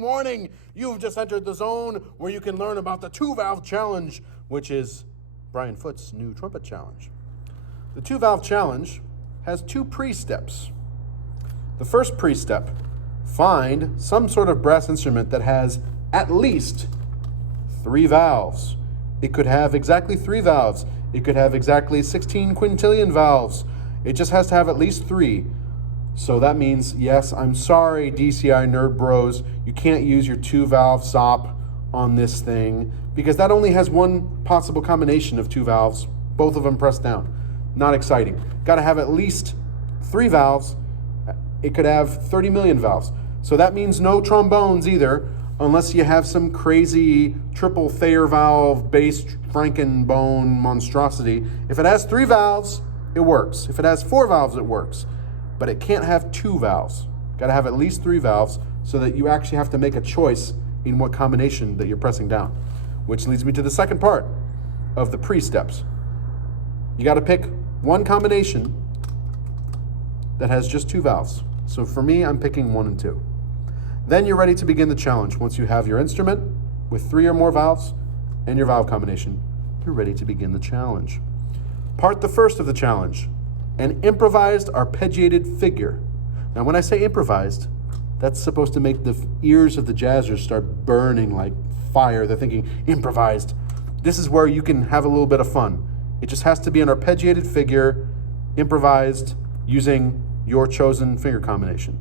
warning, warning. You've just entered the zone where you can learn about the two-valve challenge, which is Brian Foote's new trumpet challenge. The two-valve challenge has 2 pre-steps. The first pre-step, find some sort of brass instrument that has at least 3 valves. It could have exactly 3 valves. It could have exactly 16 quintillion valves. It just has to have at least 3. So that means, yes, I'm sorry, DCI nerd bros, you can't use your 2-valve SOP on this thing because that only has one possible combination of 2 valves, both of them pressed down. Not exciting. Got to have at least 3 valves. It could have 30 million valves. So that means no trombones either, unless you have some crazy triple Thayer valve bass Frankenbone monstrosity. If it has 3 valves, it works. If it has 4 valves, it works. But it can't have 2 valves. Got to have at least 3 valves so that you actually have to make a choice in what combination that you're pressing down. Which leads me to the second part of the pre-steps. You got to pick one combination that has just 2 valves. So for me, I'm picking 1 and 2. Then you're ready to begin the challenge. Once you have your instrument with 3 or more valves and your valve combination, you're ready to begin the challenge. Part the first of the challenge, an improvised arpeggiated figure. Now when I say improvised, that's supposed to make the ears of the jazzers start burning like fire. They're thinking, improvised. This is where you can have a little bit of fun. It just has to be an arpeggiated figure, improvised, using your chosen finger combination.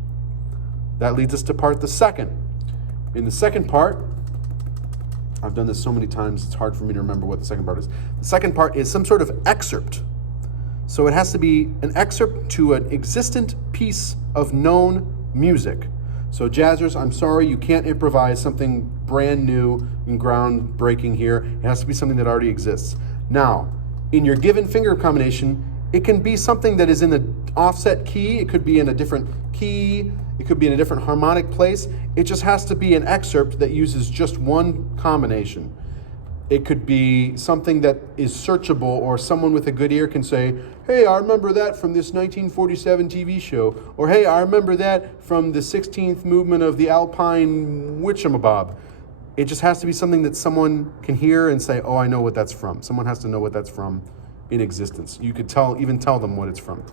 That leads us to part the second. In the second part, I've done this so many times, it's hard for me to remember what the second part is. The second part is some sort of excerpt. So it has to be an excerpt to an existent piece of known music. So jazzers, I'm sorry, you can't improvise something brand new and groundbreaking here. It has to be something that already exists. Now, in your given finger combination, it can be something that is in the offset key. It could be in a different key. It could be in a different harmonic place. It just has to be an excerpt that uses just one combination. It could be something that is searchable, or someone with a good ear can say, hey, I remember that from this 1947 TV show. Or hey, I remember that from the 16th movement of the Alpine Witchamabob. It just has to be something that someone can hear and say, oh, I know what that's from. Someone has to know what that's from in existence. You could even tell them what it's from.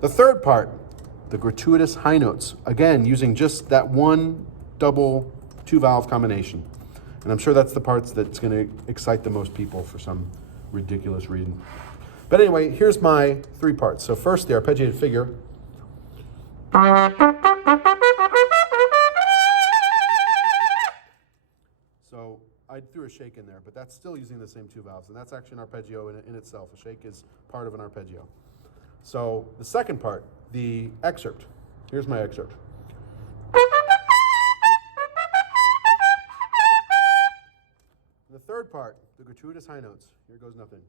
The third part, the gratuitous high notes. Again, using just that one double 2-valve combination. And I'm sure that's the parts that's going to excite the most people for some ridiculous reason. But anyway, here's my 3 parts. So first, the arpeggiated figure. So I threw a shake in there, but that's still using the same 2 valves. And that's actually an arpeggio in itself. A shake is part of an arpeggio. So the second part, the excerpt. Here's my excerpt. The third part, the gratuitous high notes. Here goes nothing.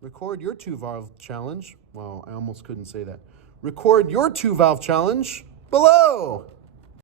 Record your 2-valve challenge. Well, I almost couldn't say that. Record your 2-valve challenge below.